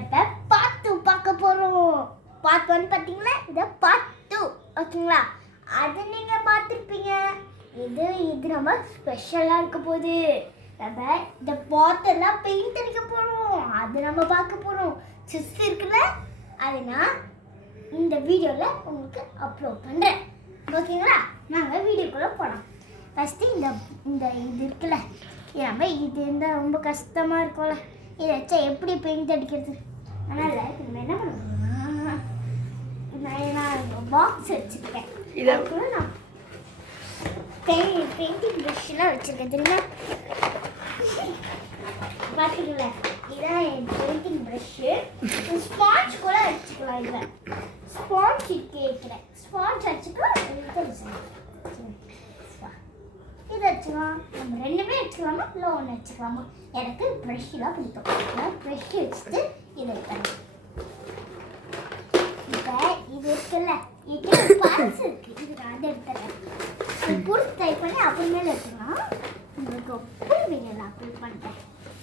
இப்போ பார்ட் 2 பார்க்க போகிறோம். பார்ட் 1 பார்த்தீங்களா, இதை பார்ட் 2 ஓகேங்களா. அது நீங்கள் பார்த்துருப்பீங்க. இது நம்ம ஸ்பெஷலாக இருக்க போகுது. நம்ம இந்த பாட்டெல்லாம் பெயிண்ட் அடிக்க போகிறோம். அது நம்ம பார்க்க போகிறோம். சிஸ் இருக்குல்ல, அது நான் இந்த வீடியோவில் உங்களுக்கு அப்லோட் பண்ணுறேன் ஓகேங்களா. நாங்கள் வீடியோக்குள்ளே போனோம். ஃபஸ்ட்டு இந்த இது இருக்குல்ல, நம்ம இது இருந்தால் ரொம்ப கஷ்டமாக இருக்கும்ல. இதை வச்சா எப்படி பெயிண்ட் அடிக்கிறது? அதனால் நம்ம என்ன பண்ணுவோம்னா, நான் பாக்ஸ் வச்சுருக்கேன். இதுக்குள்ள நான் பெயிண்டிங் ப்ரஷ்லாம் வச்சுருக்கேன் தெரியுமா. பார்த்தீங்களா, இதான் என் பெயிண்டிங் ப்ரஷ்ஷு. ஸ்பாஞ்ச் கூட வச்சுக்கலாம். இதில் ஸ்பாஞ்ச் கேட்குறேன். ஸ்பாஞ்ச் வச்சுக்கலாம். இது வச்சுக்கலாம். நம்ம ரெண்டுமே வச்சுக்கலாமா, இல்லை ஒன்று வச்சுக்கலாமா? எனக்கு ப்ரெஷ்ஷெலாம் பிடிக்கும். ப்ரெஷ் வச்சுட்டு இதை வைப்பேன். இப்போ இது இருக்குல்ல, இது பர்ஸ் இருக்குது. இது நான் அதை எடுத்துறேன். இது புடிச்சு டைப் பண்ணி அப்புறமேல எடுத்துக்கலாம். உங்களுக்கு எப்படி வீடியோவில் அப்லோட் பண்ணுறேன்.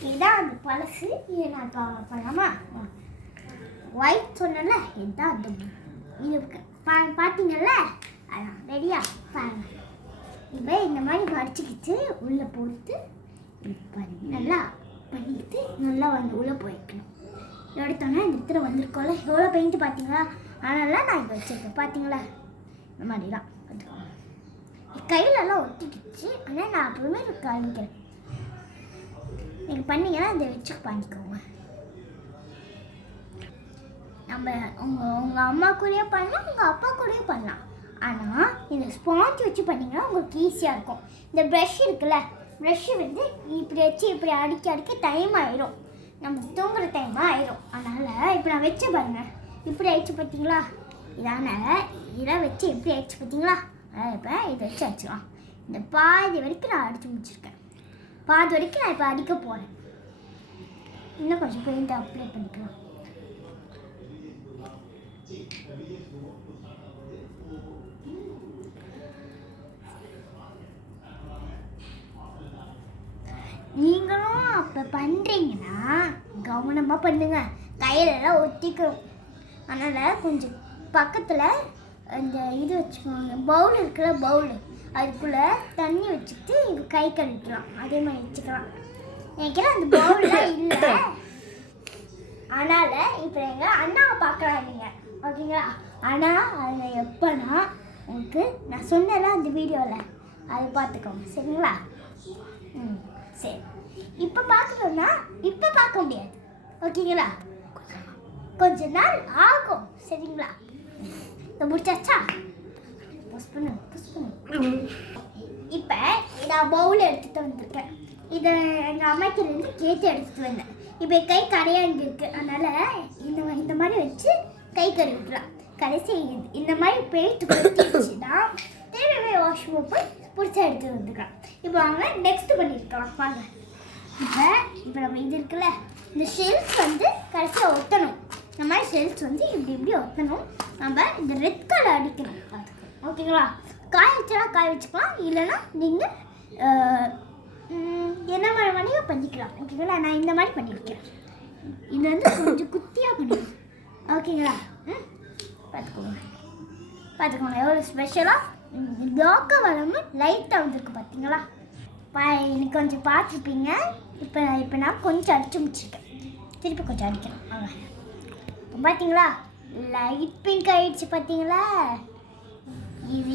இதுதான் அந்த பழசு. இதை நான் இப்போ பண்ணலாமா? ஒயிட் சொன்னல, இதுதான் அந்த இது பார்த்தீங்கல்ல, அதான் ரெடியா பாருங்க. இப்போ இந்த மாதிரி வடிச்சிக்கிட்டு உள்ளே போட்டு நல்லா பண்ணிக்கிட்டு நல்லா வந்து உள்ளே போய்க்கணும். எடுத்தோன்னா இந்த இடத்துல வந்திருக்கோம்ல, எவ்வளோ பெயிண்ட் பார்த்தீங்களா. அதனால நான் இங்கே வச்சுருக்கேன். பார்த்தீங்களா, இந்த மாதிரிலாம் பார்த்துக்கோங்க. கையிலலாம் ஒட்டிக்கிச்சு. ஆனால் நான் அப்புறமே காமிக்கிறேன். நீங்கள் பண்ணிங்கன்னா இதை வச்சு பண்ணிக்கோங்க. நம்ம உங்கள் அம்மா கூடயே பண்ணலாம், உங்கள் அப்பா கூடயே பண்ணலாம். ஆனால் இந்த ஸ்பாஞ்ச் வச்சு பண்ணிங்கன்னா உங்களுக்கு ஈஸியாக இருக்கும். இந்த ப்ரஷ் இருக்குல்ல, ப்ரஷ்ஷு வந்து இப்படி வச்சு இப்படி அடிக்க டைம் ஆயிடும். நம்ம தூங்குற டைமாக ஆயிடும். அதனால் இப்போ நான் வச்சு பாருங்கள், இப்படி ஆயிடுச்சு பார்த்தீங்களா. இதனால் இதை வச்சு எப்படி ஆயிடுச்சு பார்த்தீங்களா. அதனால் இப்போ இதை வச்சு அடிச்சிடலாம். இந்த பாதி வரைக்கும் நான் அடித்து முடிச்சிருக்கேன். பாதி வரைக்கும் நான் இப்போ அடிக்க போகிறேன். இன்னும் கொஞ்சம் பெயிண்ட் அப்ளை பண்ணிக்கலாம். நீங்களும் அப்போ பண்ணுறீங்கன்னா கவனமாக பண்ணுங்க. கையிலலாம் ஒத்திக்கும். அதனால் கொஞ்சம் பக்கத்தில் அந்த இது வச்சுக்கோங்க. பவுல் இருக்குல்ல, பவுலு, அதுக்குள்ளே தண்ணி வச்சுக்கிட்டு இது கை கழுவிக்கலாம். அதே மாதிரி வச்சுக்கலாம். நினைக்கிறேன் அந்த பவுல்லாம் இல்லை. அதனால் இப்போ எங்கள் அண்ணாவை பார்க்கலாம் நீங்கள் ஓகேங்களா. ஆனால் அதில் எப்போனா உங்களுக்கு நான் சொன்னேன்ல அந்த வீடியோவில், அது பார்த்துக்கோங்க சரிங்களா. சரி, இப்போ பார்க்கணுன்னா இப்போ பார்க்க முடியாது ஓகேங்களா. கொஞ்ச நாள் ஆகும் சரிங்களா. இதை முடிச்சாச்சா? புஷ் பண்ணு. இப்போ நான் பவுல் எடுத்துகிட்டு வந்திருக்கேன். இதை எங்கள் அம்மாக்கிலேருந்து கேட்டு எடுத்துகிட்டு வந்தேன். இப்போ கை கரையாண்டு இருக்குது. அதனால் இந்த மாதிரி வச்சு கை கழுவிக்கலாம். கடைசி இந்த மாதிரி பெயிண்ட் கொடுத்துச்சுன்னா திரும்பி வாஷ்ரூம் போய் பிடிச்சா எடுத்து வந்துக்கலாம். இப்போ அவங்க நெக்ஸ்ட் பண்ணியிருக்கலாம் வாங்க. இப்போ நம்ம இது இருக்குல்ல, இந்த ஷெல்ஸ் வந்து கடைசியாக ஒட்டணும். இந்த மாதிரி ஷெல்ஸ் வந்து இப்படி ஒட்டணும். நம்ம இந்த ரெட் கலர் அடிக்கணும் ஓகேங்களா. காய வச்சுனா காய வச்சுக்கலாம், இல்லைன்னா நீங்கள் என்ன மாதிரி வேணையும் பண்ணிக்கலாம் ஓகேங்களா. நான் இந்த மாதிரி பண்ணியிருக்கேன். இது வந்து கொஞ்சம் குத்தியாக பண்ணுவேன் ஓகேங்களா. பார்த்துக்கோங்க எவ்வளோ ஸ்பெஷலாக டார்க்காக வராமல் லைட்டாக வந்துருக்கு பார்த்தீங்களா. எனக்கு கொஞ்சம் பார்த்துருப்பீங்க. இப்போ நான் கொஞ்சம் அடிச்சு முடிச்சிருக்கேன். திருப்பி கொஞ்சம் அடிக்கணும். இப்போ பார்த்தீங்களா லைட் பிங்க் ஆகிடுச்சு பார்த்தீங்களா.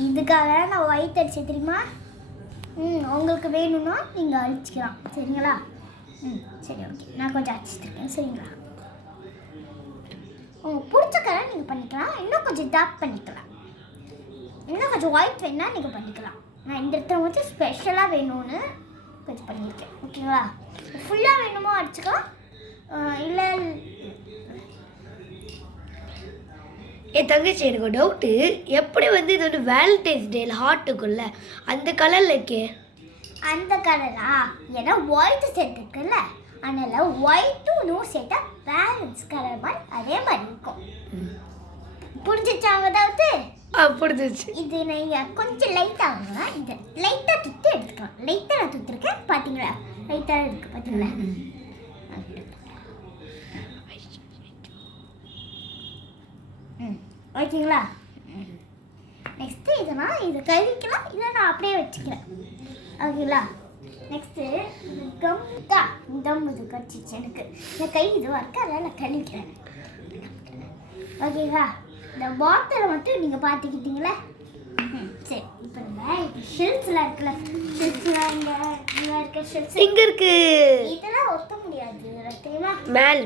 இதுக்காக நான் ஒயிட் அடிச்சேன் தெரியுமா. உங்களுக்கு வேணும்னா நீங்கள் அடிச்சிக்கலாம் சரிங்களா. சரி ஓகே, நான் கொஞ்சம் அடிச்சுட்ருக்கேன் சரிங்களா. உங்களுக்கு பிடிச்ச கலர் நீங்கள் பண்ணிக்கலாம். இன்னும் கொஞ்சம் டார்க் பண்ணிக்கலாம். இன்னும் கொஞ்சம் ஒயிட் வேணுன்னா நீங்கள் பண்ணிக்கலாம். நான் இந்த இடத்துல வந்து ஸ்பெஷலாக வேணும்னு கொஞ்சம் பண்ணியிருக்கேன் ஓகேங்களா. ஃபுல்லாக வேணுமோ அடிச்சுக்கலாம், இல்லை. என் தங்கச்சி எனக்கு டவுட்டு, எப்படி வந்து இது வந்து வேலண்டைன்ஸ் டேல ஹார்ட்டுக்குள்ள அந்த கலரில் இருக்கே. அந்த கலரா? ஏன்னா ஒயிட் செட் இருக்குல்ல, அதனால் ஒயிட்டும் இன்னும் சேர்த்தா பேலன்ஸ் கலர் மாதிரி அதே மாதிரி இருக்கும். பிடிச்சிச்சாங்க அதாவது பிடிச்சிச்சு. இது நீங்கள் கொஞ்சம் லைட்டாக இது லைட்டாக துத்து எடுத்துக்கலாம். லைட்டாக நான் துத்துருக்கேன் பார்த்தீங்களா. லைட்டாக இருக்குது பார்த்தீங்களா. ஓகேங்களா? நெக்ஸ்ட்டு இதை கழுவிக்கலாம், இல்லை நான் அப்படியே வச்சுக்கிறேன். ஓகேங்களா? நெக்ஸ்ட்டு இது கடிச்சிச்சு எனக்கு. இந்த கை இதுவாக இருக்குது, அதனால் நான் கழுவிக்கிறேன். ஓகேங்களா? இந்த பாட்டிலை மட்டும் நீங்கள் பார்த்துக்கிட்டீங்களே. சரி, இப்போ நம்ம ஷெல்ஸ்லாம் இருக்குல்ல, ஷெல்ஸ்லாம் இங்கே இருக்க ஷெல்ஸ் இங்கே இருக்கு. இதெல்லாம் ஒட்ட முடியாது தெரியுமா? மேலே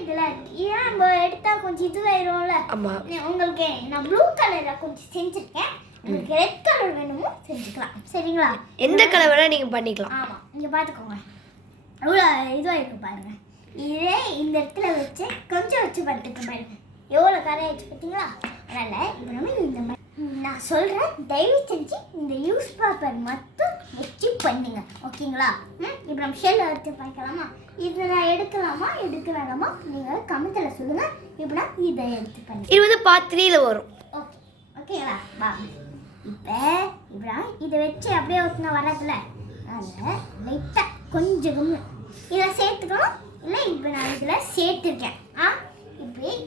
இதெல்லாம் இருக்கு. ஏன் நம்ம எடுத்தால் கொஞ்சம் இதுவாயிரும்ல. ஆமாம். உங்களுக்கு நான் ப்ளூ கலரில் கொஞ்சம் செஞ்சுருக்கேன். உங்களுக்கு ரெட் கலர் வேணுமோ செஞ்சுக்கலாம். சரிங்களா? எந்த கலர் வேணால் நீங்கள் பண்ணிக்கலாம். ஆமாம், நீங்கள் பார்த்துக்கோங்க. அவ்வளோ இதுவாக இருக்கு பாருங்கள். இதே இந்த இடத்துல வச்சு கொஞ்சம் வச்சு பார்த்துட்டு பாருங்க எவ்வளோ கரையாச்சு பார்த்தீங்களா? அதனால் இப்போ நம்ம இந்த மாதிரி நான் சொல்கிறேன், தயவு செஞ்சு இந்த யூஸ் பேப்பர் மட்டும் வச்சு பண்ணுங்க. ஓகேங்களா? இப்போ நம்ம ஷெல் எடுத்து பார்க்கலாமா? இதை நான் எடுக்கலாமா எடுக்க வேணாமா நீங்கள் கமெண்ட்டில் சொல்லுங்கள். இப்போ நான் இதை எடுத்து பண்ணி இது வந்து பார்ட் 3ல வரும். ஓகே, ஓகேங்களா? வாங்க. இப்போ இதை வச்சு அப்படியே ஒருத்தன வராதுல, அதில் லைட்டாக கொஞ்சம் இதில் சேர்த்துக்கணும். இல்லை இப்போ நான் இதில் சேர்த்துருக்கேன்.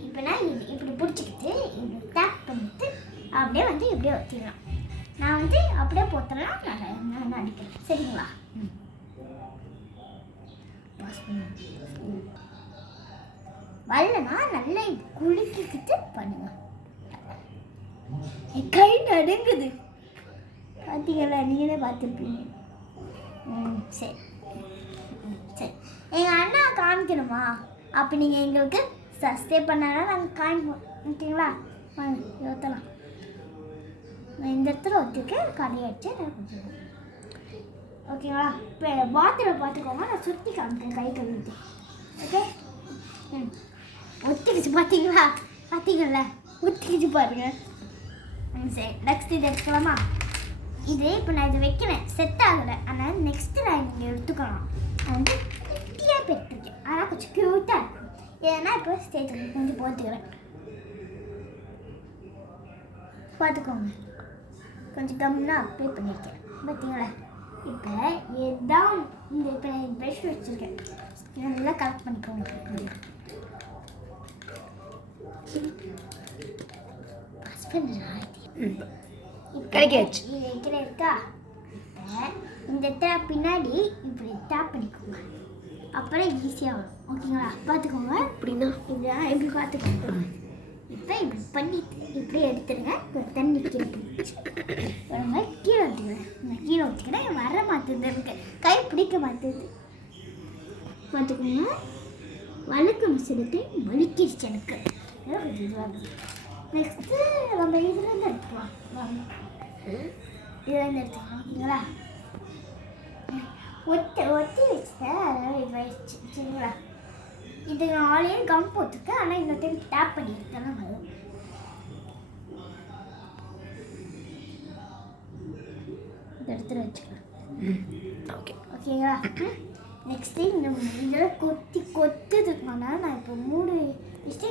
இப்போ நான் இப்படி பிடிச்சிக்கிட்டு இப்படி டேப் பண்ணிட்டு அப்படியே இப்படியே வச்சிடலாம். நான் அப்படியே போட்டலாம். நான் அடிக்கிறேன். சரிங்களா? வரலன்னா நல்லா குளிக்கிட்டு பண்ணுங்க. கை நடுங்குது பார்த்தீங்களா? நீங்களே பார்த்துருப்பீங்க. சரி சரி, எங்கள் அண்ணா காமிக்கணுமா? அப்போ நீங்கள் எங்களுக்கு சப்ஸ்கிரைப் பண்ணாலும் நாங்கள் காமிப்போம். ஓகேங்களா? வாங்க யோத்தலாம். நான் இந்த இடத்துல ஒத்திருக்கேன், கடையாச்சு. ஓகேங்களா? இப்போ பாத்திரம் பார்த்துக்கோங்க, நான் சுற்றி காமிக்கிறேன் கை கழுவிட்டு. ஓகே? ஒத்திக்கிச்சு பார்த்தீங்களா? ஒத்திக்கிச்சு பாருங்க. சரி, நெக்ஸ்ட் இது எடுத்துக்கலாமா? இது இப்போ நான் இது வைக்கிறேன், செட் ஆகலை. ஆனால் நெக்ஸ்ட்டு நான் இங்கே எடுத்துக்கலாம். அது குட்டியாக பெற்றுக்கேன், ஆனால் கொஞ்சம் க்யூட்டாக இருக்கும். ஏன்னா இப்போ ஸ்டேஜ் கொஞ்சம் போட்டுக்கிறேன். பார்த்துக்கோங்க, கொஞ்சம் கம்முன்னா அப்ளை பண்ணியிருக்கேன். பார்த்தீங்களா? இப்போ எதான் இந்த இப்போ நான் ப்ரெஷ் வச்சுருக்கேன், நல்லா கலெக்ட் பண்ணிக்கோங்க. கிடைக்காச்சு. இது இதில் இருக்கா? இந்த இடத்துல பின்னாடி இப்படி டேப் பண்ணிக்கோங்க, அப்புறம் ஈஸியாக வரும். ஓகேங்களா? பார்த்துக்கோங்க. அப்படின்னா இப்படிதான் எப்படி பார்த்துக்கோங்க. இப்போ இப்படி பண்ணி இப்படியே எடுத்துருங்க. ஒரு தண்ணி கீழே கீழே ஊற்றிக்கிறேன். வர மாற்றுது, இருக்கு கை பிடிக்க மாற்றுது. பார்த்துக்கோங்க. வழுக்கணும், சிலத்தை வலிக்கிடுச்சு எனக்கு. கொஞ்சம் இதுவாக. நெக்ஸ்ட்டு நம்ம இதுலேருந்து எடுத்துக்கலாம். வாங்க, இதுலேருந்து எடுத்துக்கலாம். ஓகேங்களா? ஒட்டி வச்சுட்டேன், அதனால் இது வச்சு. சரிங்களா? இது நான் ஆல்ரெடி கம் போட்டிருக்கேன், ஆனால் இந்த டைம் டேப் பண்ணி எடுத்தேன்னா வரும். இந்த இடத்துல வச்சுக்கலாம். ஓகே, ஓகேங்களா? நெக்ஸ்ட்டு இந்த இதில் கொத்துதுக்கான நான் இப்போ 3 வச்சுட்டு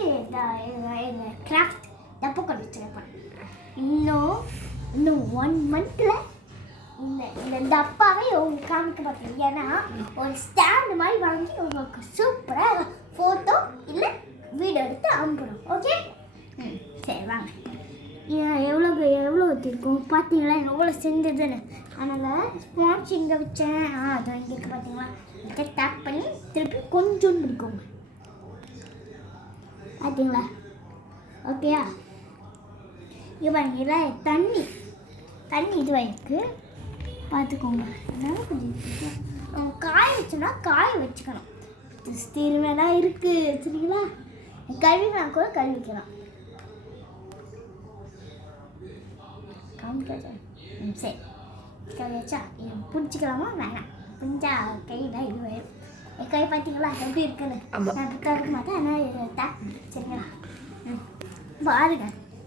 எங்கள் கிராஃப்ட் டப்பு கொண்டு வச்சுருப்பேன். இன்னும் 1 மந்த்தில் இந்த டப்பாவே உங்களுக்கு காமிக்க மாட்டேன். ஏன்னா ஒரு ஸ்டாண்டு மாதிரி வாங்கி உங்களுக்கு சூப்பராக ஃபோட்டோ இல்லை வீடியோ எடுத்து அனுப்புகிறோம். ஓகே? சரி வாங்க. எவ்வளோ வச்சுருக்கோம் பார்த்தீங்களா? எவ்வளோ செஞ்சதுன்னு. அதனால் ஸ்பான்ச் இங்கே வச்சேன். அதான் இங்கே இருக்குது பார்த்தீங்களா? இதை டேப் பண்ணி திருப்பி கொஞ்சம் பிடிக்கோங்க. பார்த்தீங்களா? ஓகேயா? இங்கே பாருங்களா, தண்ணி இதுவாக இருக்குது, பார்த்துக்கோங்க. அதனால் கொஞ்சம் காய வச்சோன்னா காய வச்சுக்கணும். திருவேலாம் இருக்குது. சரிங்களா? கழுவிக்கலாம், கூட கழுவிக்கலாம். காமிக்காது. சரி, கழுவிச்சா இது பிடிச்சிக்கலாமா? வேணாம், பிடிச்சா கையில் இதுவாயிடும். என் கை பார்த்தீங்களா எப்படி இருக்குன்னு? நான் இப்போ இருக்க மாட்டேன், ஆனால் இதை டேப். சரிங்களா? பாருங்க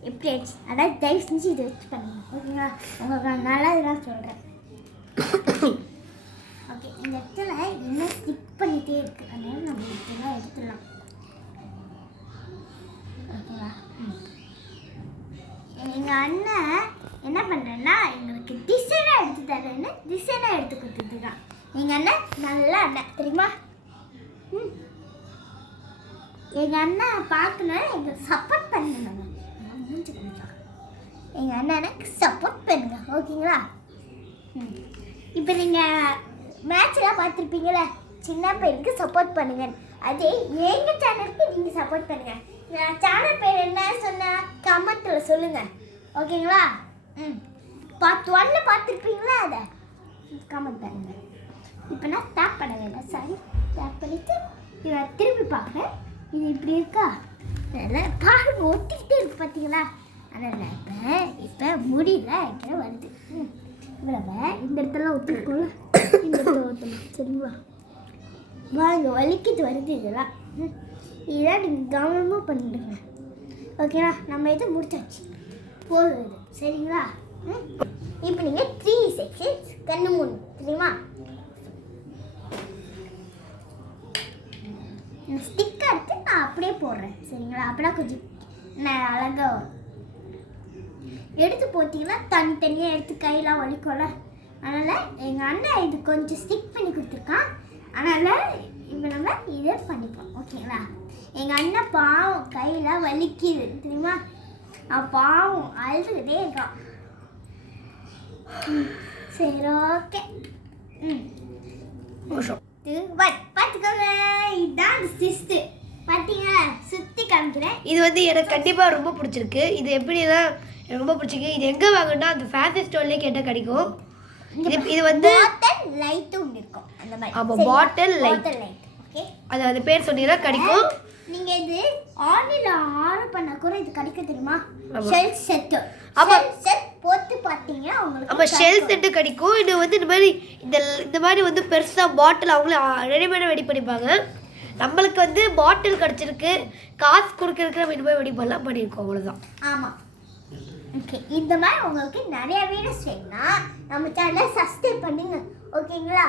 எப்படி ஆயிடுச்சு. அதாவது தயவு செஞ்சு இதை வச்சு பண்ணுங்க. ஓகேங்களா? உங்களுக்கு நான் நல்லா இதெல்லாம் சொல்கிறேன். ஓகே, இந்த இடத்துல இன்னும் ஸ்டிக் பண்ணிகிட்டே இருக்குது, அதனால நம்ம இதெல்லாம் எடுத்துடலாம். ஓகேவா? எங்கள் அண்ணன் என்ன பண்ணுறேன்னா எங்களுக்கு டிசைனாக எடுத்து தரேன்னு டிசைனாக எடுத்து கொடுத்துருக்கான். எங்கள் அண்ணன் நல்ல அண்ணன் தெரியுமா? எங்கள் அண்ணன் பார்க்கணும் எங்களுக்கு சப்போர்ட் பண்ணுங்க. எங்கள் அண்ணனுக்கு சப்போர்ட் பண்ணுங்க, ஓகேங்களா? இப்போ நீங்கள் மேட்செல்லாம் பார்த்துருப்பீங்களே, சின்ன பையனுக்கு சப்போர்ட் பண்ணுங்க. அதே எங்கள் சேனலுக்கு நீங்கள் சப்போர்ட் பண்ணுங்க. நான் சேனல் பேர் என்ன சொன்ன கமெண்ட்டில் சொல்லுங்கள், ஓகேங்களா? பார்ட் 1 பார்த்துருப்பீங்களா, அதை கமெண்ட் பண்ணுங்க. இப்போ நான் டேப் பண்ண வேண்டாம், சாரி. டேப் பண்ணிவிட்டு இதை திரும்பி பார்க்குறேன். இது இப்படி இருக்கா? அதனால் பாருங்க, ஒட்டிக்கிட்டே இருக்கு பார்த்தீங்களா? அதனால் இப்போ முடியல இங்கே வருது. இவ்வளவு இந்த இடத்துல ஒட்டிக்கோங்க, இந்த இடத்துல ஊற்றணும், சரிங்களா? வாங்க, வலிக்கிட்டு வருது இதெல்லாம். இதெல்லாம் நீங்கள் கவனமாக பண்ணிடுங்க, ஓகேவா? நம்ம இதை முடிச்சாச்சு, போதும் இது, சரிங்களா? இப்போ நீங்கள் 3 செகண்ட்ஸ் கண்ணு மூணு, தெரியுமா? ஸ்டிக்கர் எடுத்து நான் அப்படியே போடுறேன், சரிங்களா? அப்படின்னா கொஞ்சம் நான் அழகாக வரும். எடுத்து போட்டிங்கன்னா தனித்தனியாக எடுத்து கையெல்லாம் வலிக்கோல. அதனால் எங்கள் அண்ணன் இது கொஞ்சம் ஸ்டிக் பண்ணி கொடுத்துருக்கான். அதனால் இப்போ நம்ம இதை பண்ணிப்போம், ஓகேங்களா? எங்கள் அண்ணன் பாவம் கையெல்லாம் வலிக்குது, தெரியுமா? பாவம் அழுதுகிட்டே இருக்கான். சரி, ஓகே. பார்த்துக்கோங்க, இதுதான் சிஸ்து. பார்த்தீங்களா? சுற்றி காமிக்கிறேன். இது வந்து எனக்கு கண்டிப்பாக ரொம்ப பிடிச்சிருக்கு. இது எப்படின்னா எனக்கு ரொம்ப பிடிச்சிருக்கு. இது எங்கே வாங்கினா அந்த ஃபேன்சி ஸ்டோர்லேயே கேட்டால் கிடைக்கும். இது வந்து பாட்டில் லைட்டும் இருக்கும், அந்த மாதிரி. ஆமாம், பாட்டில் லைட். ஓகே, அது பேர் சொன்னீங்கன்னா கிடைக்கும். நீங்க இது ஆன்லைன்ல ஆர்டர் பண்ண கூட இது கிடைக்க, தெரியுமா? Shell set. ஆமா, செட் போட்டு பாத்தீங்கன்னா உங்களுக்கு ஆமா ஷெல் செட் கிடைக்கும். இது வந்து இந்த மாதிரி வந்து பெருசா பாட்டில் அவங்களே ரெடிமேடா ரெடி பண்ணிப்பாங்க. நம்மளுக்கு வந்து பாட்டில் கிடைச்சிருக்கு, காசு கொடுக்கறதுக்கு நம்ம இனிமேல் ரெடி பண்ணலாம் பண்ணியிருக்கோம், அவ்வளோதான். ஆமா, ஓகே. இந்த மாதிரி உங்களுக்கு நிறைய வீடியோஸ் வேணும்னா நம்ம சேனலை சப்ஸ்கிரைப் பண்ணுங்க, ஓகேங்களா?